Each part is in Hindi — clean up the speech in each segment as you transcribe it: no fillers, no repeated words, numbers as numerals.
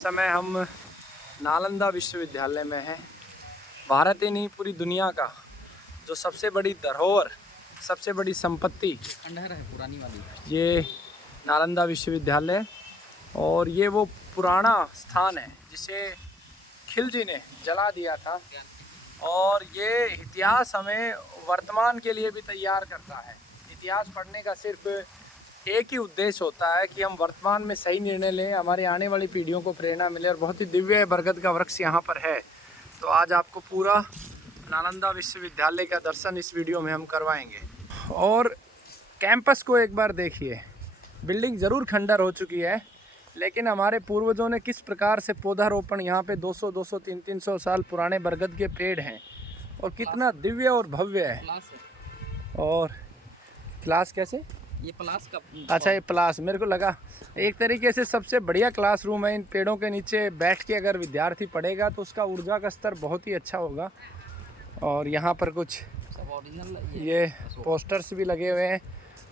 समय हम नालंदा विश्वविद्यालय में हैं। भारत ही नहीं, पूरी दुनिया का जो सबसे बड़ी धरोहर, सबसे बड़ी संपत्ति खंडहर है पुरानी वाली, ये नालंदा विश्वविद्यालय। और ये वो पुराना स्थान है जिसे खिलजी ने जला दिया था, और ये इतिहास हमें वर्तमान के लिए भी तैयार करता है। इतिहास पढ़ने का सिर्फ एक ही उद्देश्य होता है कि हम वर्तमान में सही निर्णय लें, हमारी आने वाली पीढ़ियों को प्रेरणा मिले। और बहुत ही दिव्य बरगद का वृक्ष यहाँ पर है। तो आज आपको पूरा नालंदा विश्वविद्यालय का दर्शन इस वीडियो में हम करवाएंगे। और कैंपस को एक बार देखिए। बिल्डिंग ज़रूर खंडर हो चुकी है, लेकिन हमारे पूर्वजों ने किस प्रकार से पौधारोपण, यहाँ पे 200, 300 साल पुराने बरगद के पेड़ हैं, और कितना दिव्य और भव्य है। और क्लास कैसे, ये प्लास का, अच्छा ये प्लास, मेरे को लगा एक तरीके से सबसे बढ़िया क्लासरूम है। इन पेड़ों के नीचे बैठ के अगर विद्यार्थी पढ़ेगा तो उसका ऊर्जा का स्तर बहुत ही अच्छा होगा। और यहाँ पर कुछ सब ओरिजिनल ये पोस्टर्स भी लगे हुए हैं।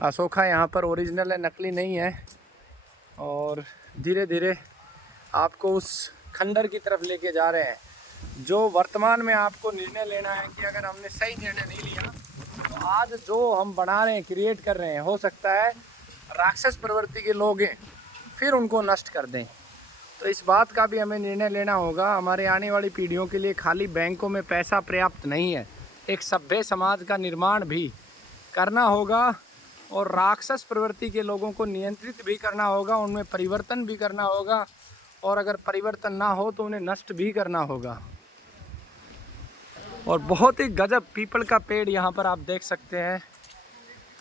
अशोका यहाँ पर ओरिजिनल है, नकली नहीं है। और धीरे धीरे आपको उस खंडर की तरफ लेके जा रहे हैं जो वर्तमान में आपको निर्णय लेना है कि अगर हमने सही निर्णय नहीं लिया तो आज जो हम बना रहे हैं, क्रिएट कर रहे हैं, हो सकता है राक्षस प्रवृत्ति के लोग हैं, फिर उनको नष्ट कर दें। तो इस बात का भी हमें निर्णय लेना होगा। हमारे आने वाली पीढ़ियों के लिए खाली बैंकों में पैसा पर्याप्त नहीं है, एक सभ्य समाज का निर्माण भी करना होगा, और राक्षस प्रवृत्ति के लोगों को नियंत्रित भी करना होगा, उनमें परिवर्तन भी करना होगा, और अगर परिवर्तन ना हो तो उन्हें नष्ट भी करना होगा। और बहुत ही गजब पीपल का पेड़ यहाँ पर आप देख सकते हैं।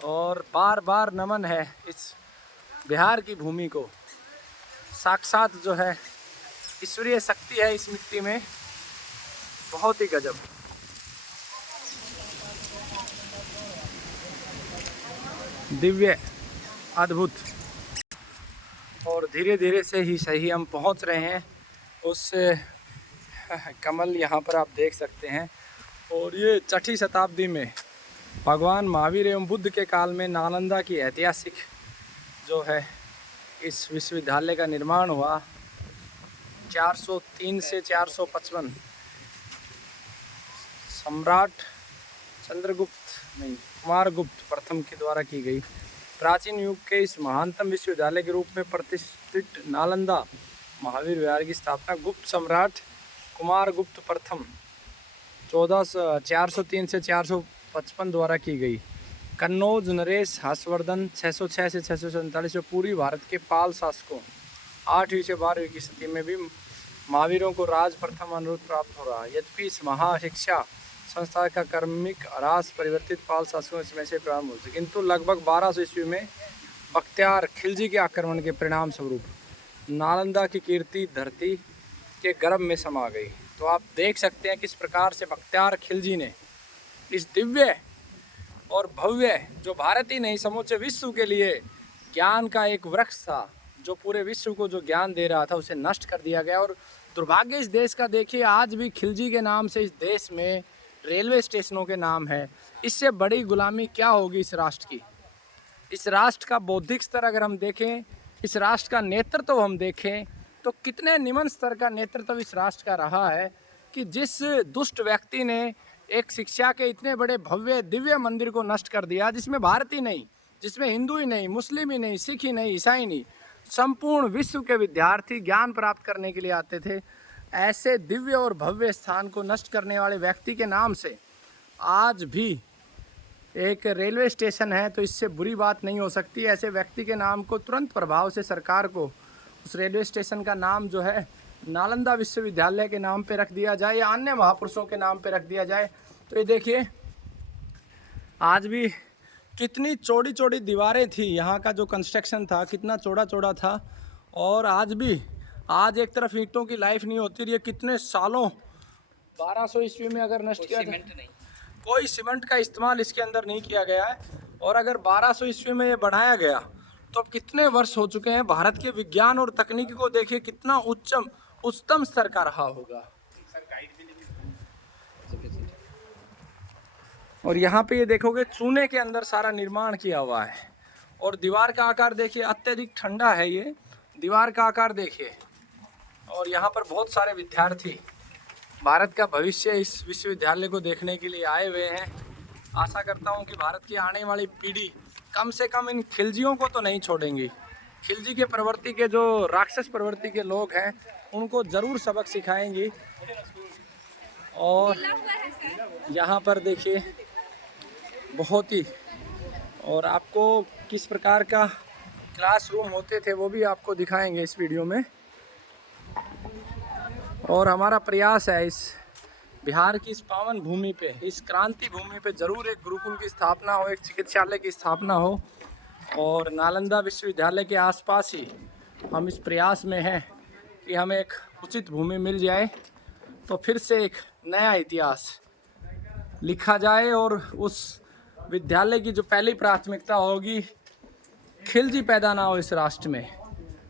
और बार बार नमन है इस बिहार की भूमि को। साक्षात जो है ईश्वरीय शक्ति है इस मिट्टी में, बहुत ही गजब। दिव्य, अद्भुत। और धीरे धीरे से ही सही हम पहुंच रहे हैं उस कमल, यहाँ पर आप देख सकते हैं। और ये 6ठी शताब्दी में भगवान महावीर एवं बुद्ध के काल में नालंदा की ऐतिहासिक जो है इस विश्वविद्यालय का निर्माण हुआ। 403 से 455 सम्राट कुमारगुप्त प्रथम के द्वारा की गई। प्राचीन युग के इस महानतम विश्वविद्यालय के रूप में प्रतिष्ठित नालंदा महावीर विहार की स्थापना गुप्त सम्राट कुमारगुप्त प्रथम 403 से 455 द्वारा की गई। कन्नौज नरेश हर्षवर्धन 606 से 647 में पूरी भारत के पाल शासकों 8वीं से 12वीं की सदी में भी महावीरों को राज प्रथम अनुरोध प्राप्त हो रहा। यद्यपि इस महाशिक्षा संस्था का कर्मिक ह्रास परिवर्तित पाल शासकों में से प्रारंभ हुआ, किंतु लगभग 1200 ईस्वी में बख्तियार खिलजी के आक्रमण के परिणाम स्वरूप नालंदा की कीर्ति धरती के गर्भ में समा गई। तो आप देख सकते हैं किस प्रकार से बख्तियार खिलजी ने इस दिव्य और भव्य, जो भारत ही नहीं समूचे विश्व के लिए ज्ञान का एक वृक्ष था, जो पूरे विश्व को जो ज्ञान दे रहा था, उसे नष्ट कर दिया गया। और दुर्भाग्य इस देश का देखिए, आज भी खिलजी के नाम से इस देश में रेलवे स्टेशनों के नाम है। इससे बड़ी गुलामी क्या होगी इस राष्ट्र की। इस राष्ट्र का बौद्धिक स्तर अगर हम देखें, इस राष्ट्र का नेतृत्व हम देखें, तो कितने निम्न स्तर का नेतृत्व इस राष्ट्र का रहा है कि जिस दुष्ट व्यक्ति ने एक शिक्षा के इतने बड़े भव्य दिव्य मंदिर को नष्ट कर दिया, जिसमें भारत ही नहीं, जिसमें हिंदू ही नहीं, मुस्लिम ही नहीं, सिख ही नहीं, ईसाई नहीं, संपूर्ण विश्व के विद्यार्थी ज्ञान प्राप्त करने के लिए आते थे। ऐसे दिव्य और भव्य स्थान को नष्ट करने वाले व्यक्ति के नाम से आज भी एक रेलवे स्टेशन है, तो इससे बुरी बात नहीं हो सकती। ऐसे व्यक्ति के नाम को तुरंत प्रभाव से सरकार को उस रेलवे स्टेशन का नाम जो है नालंदा विश्वविद्यालय के नाम पे रख दिया जाए, या अन्य महापुरुषों के नाम पे रख दिया जाए। तो ये देखिए, आज भी कितनी चौड़ी चौड़ी दीवारें थी, यहाँ का जो कंस्ट्रक्शन था कितना चौड़ा चौड़ा था। और आज भी, आज एक तरफ ईंटों की लाइफ नहीं होती रही है, कितने सालों 1200 ईस्वी में अगर नष्ट किया, कोई सीमेंट का इस्तेमाल इसके अंदर नहीं किया गया है। और अगर 1200 ईस्वी में ये बढ़ाया गया तो अब कितने वर्ष हो चुके हैं। भारत के विज्ञान और तकनीकी को देखिए कितना उच्चतम स्तर का रहा होगा। और यहाँ पे ये देखोगे चूने के अंदर सारा निर्माण किया हुआ है। और दीवार का आकार देखिए, अत्यधिक ठंडा है ये, दीवार का आकार देखिए। और यहाँ पर बहुत सारे विद्यार्थी भारत का भविष्य इस विश्वविद्यालय को देखने के लिए आए हुए हैं। आशा करता हूँ कि भारत की आने वाली पीढ़ी कम से कम इन खिलजियों को तो नहीं छोड़ेंगी। खिलजी के प्रवृत्ति के जो राक्षस प्रवृत्ति के लोग हैं उनको ज़रूर सबक सिखाएंगी। और यहाँ पर देखिए बहुत ही, और आपको किस प्रकार का क्लासरूम होते थे वो भी आपको दिखाएंगे इस वीडियो में। और हमारा प्रयास है इस बिहार की इस पावन भूमि पे, इस क्रांति भूमि पे ज़रूर एक गुरुकुल की स्थापना हो, एक चिकित्सालय की स्थापना हो। और नालंदा विश्वविद्यालय के आसपास ही हम इस प्रयास में हैं कि हमें एक उचित भूमि मिल जाए तो फिर से एक नया इतिहास लिखा जाए। और उस विद्यालय की जो पहली प्राथमिकता होगी, खिलजी पैदा ना हो इस राष्ट्र में।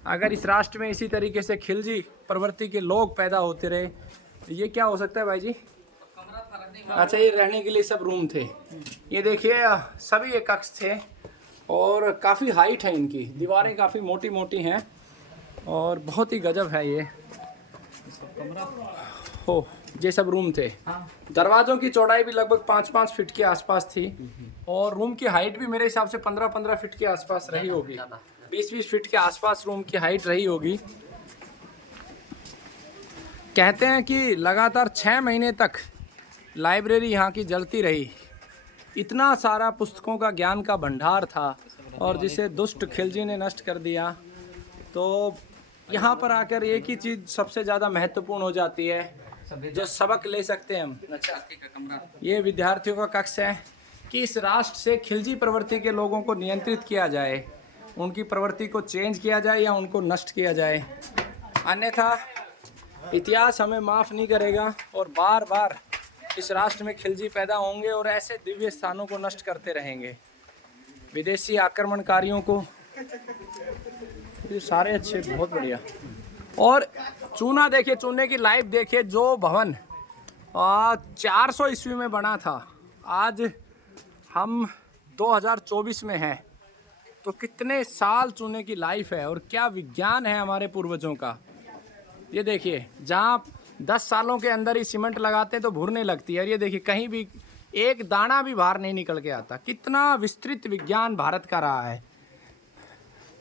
अगर इस राष्ट्र में इसी तरीके से खिलजी प्रवृत्ति के लोग पैदा होते रहे तो ये क्या हो सकता है भाई जी? अच्छा, ये रहने के लिए सब रूम थे। ये देखिए सभी ये कक्ष थे और काफ़ी हाइट है इनकी, दीवारें काफ़ी मोटी मोटी हैं और बहुत ही गजब है ये। हो, ये सब रूम थे। दरवाज़ों की चौड़ाई भी लगभग 5-5 फीट के आसपास थी और रूम की हाइट भी मेरे हिसाब से 15-15 फीट के आसपास रही होगी, 20-20 फीट के आसपास रूम की हाइट रही होगी। कहते हैं कि लगातार 6 महीने तक लाइब्रेरी यहाँ की जलती रही। इतना सारा पुस्तकों का ज्ञान का भंडार था और जिसे दुष्ट खिलजी ने नष्ट कर दिया। तो यहाँ पर आकर एक ही चीज़ सबसे ज़्यादा महत्वपूर्ण हो जाती है जो सबक ले सकते हैं हम। ये विद्यार्थियों का कक्ष है कि इस राष्ट्र से खिलजी प्रवृत्ति के लोगों को नियंत्रित किया जाए, उनकी प्रवृत्ति को चेंज किया जाए या उनको नष्ट किया जाए। अन्यथा इतिहास हमें माफ़ नहीं करेगा और बार बार इस राष्ट्र में खिलजी पैदा होंगे और ऐसे दिव्य स्थानों को नष्ट करते रहेंगे। विदेशी आक्रमणकारियों को, ये सारे अच्छे, बहुत बढ़िया। और चूना देखिए, चूने की लाइफ देखिए। जो भवन 400 ईस्वी में बना था, आज हम 2024 में हैं, तो कितने साल चूने की लाइफ है और क्या विज्ञान है हमारे पूर्वजों का। ये देखिए, जहाँ 10 सालों के अंदर ही सीमेंट लगाते हैं तो भुरने लगती है। और ये देखिए, कहीं भी एक दाना भी बाहर नहीं निकल के आता। कितना विस्तृत विज्ञान भारत का रहा है।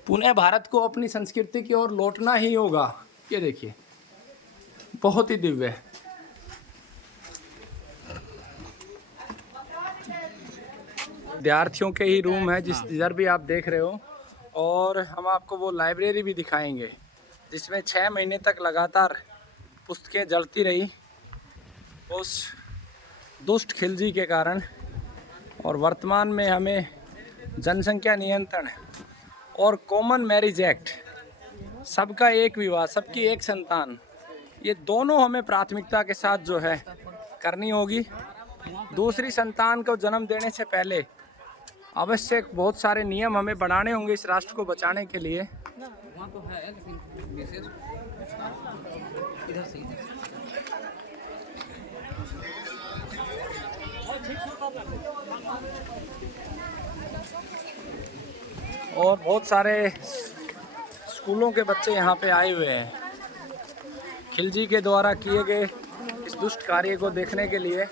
पुनः भारत को अपनी संस्कृति की ओर लौटना ही होगा। ये देखिए, बहुत ही दिव्य है। विद्यार्थियों के ही रूम है जिधर भी आप देख रहे हो। और हम आपको वो लाइब्रेरी भी दिखाएंगे जिसमें 6 महीने तक लगातार पुस्तकें जलती रही उस दुष्ट खिलजी के कारण। और वर्तमान में हमें जनसंख्या नियंत्रण और कॉमन मैरिज एक्ट, सबका एक विवाह, सबकी एक संतान, ये दोनों हमें प्राथमिकता के साथ जो है करनी होगी। दूसरी संतान को जन्म देने से पहले आवश्यक बहुत सारे नियम हमें बनाने होंगे इस राष्ट्र को बचाने के लिए। वहाँ तो है लेकिन विशेष इधर से और बहुत सारे स्कूलों के बच्चे यहाँ पे आए हुए हैं खिलजी के द्वारा किए गए इस दुष्ट कार्य को देखने के लिए।